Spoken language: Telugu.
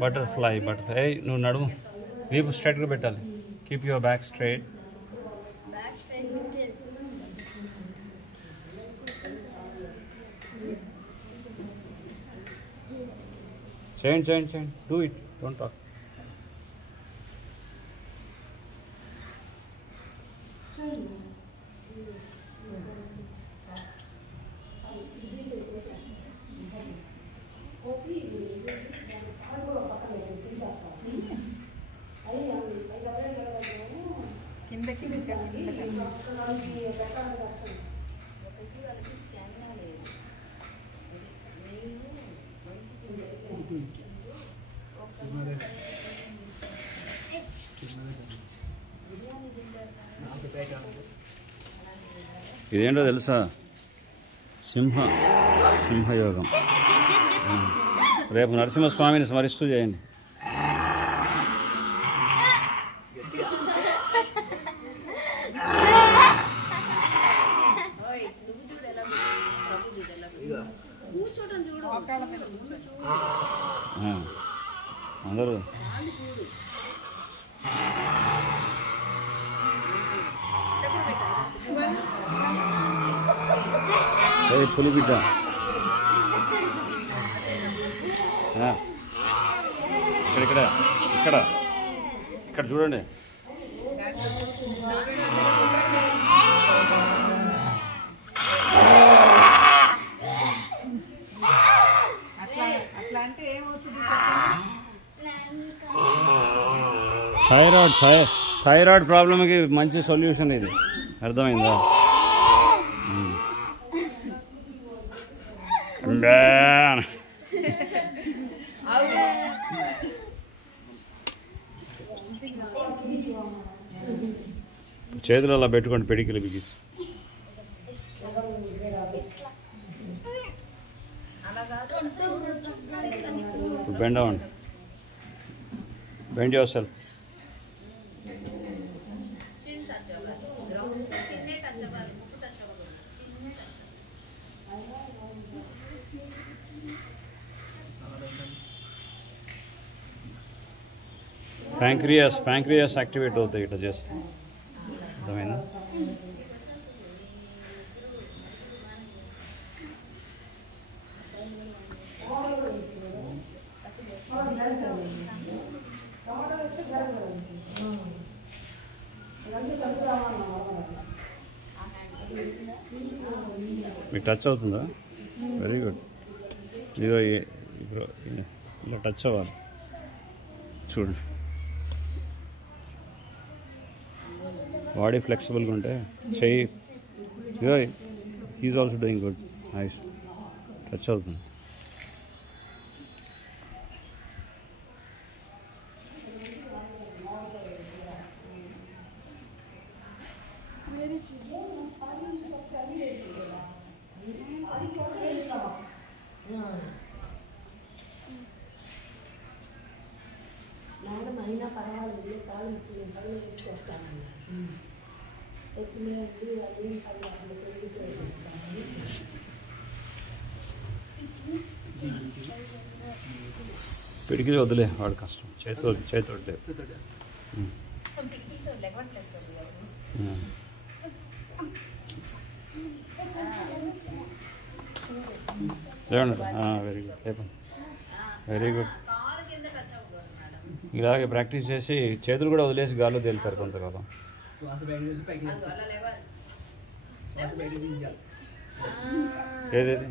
బటర్ఫ్లై నువ్వు నడుము వీపు స్ట్రైట్గా పెట్టాలి. Keep your back straight. చేయండి. Do it, don't talk. ఇదేంటో తెలుసా? సింహయోగం. రేపు నరసింహస్వామిని స్మరిస్తూ చేయండి. అందరూ పులి బిడ్డ ఇక్కడ చూడండి. థైరాయిడ్ ప్రాబ్లంకి మంచి సొల్యూషన్ ఇది, అర్థమైందా? చేతులు అలా పెట్టుకోండి, పిడికిలు బిగించి. బెండ్ అవ్వండి, bend yourself. Pancreas activate అవుతాయి ఇట్లా చేస్తే, అర్థమైనా? మీకు టచ్ అవుతుందా? Very good. ఇదో ఇలా టచ్ అవ్వాలి, చూడండి. బాడీ ఫ్లెక్సిబుల్గా ఉంటే చెయ్యి. He's also doing good. Nice. Touch అవుతుంది. అయినా పర్వాలేదు, కాలు వేసుకొస్తాను. పిడికిలు వదిలే, వాడు కష్టం. చేతితో లేవండి. వెరీ గుడ్, లేపండి. Very good. ఇలాగే ప్రాక్టీస్ చేసి చేతులు కూడా వదిలేసి గాల్లో తేలుతారు కొంతకాలం. ఏదేది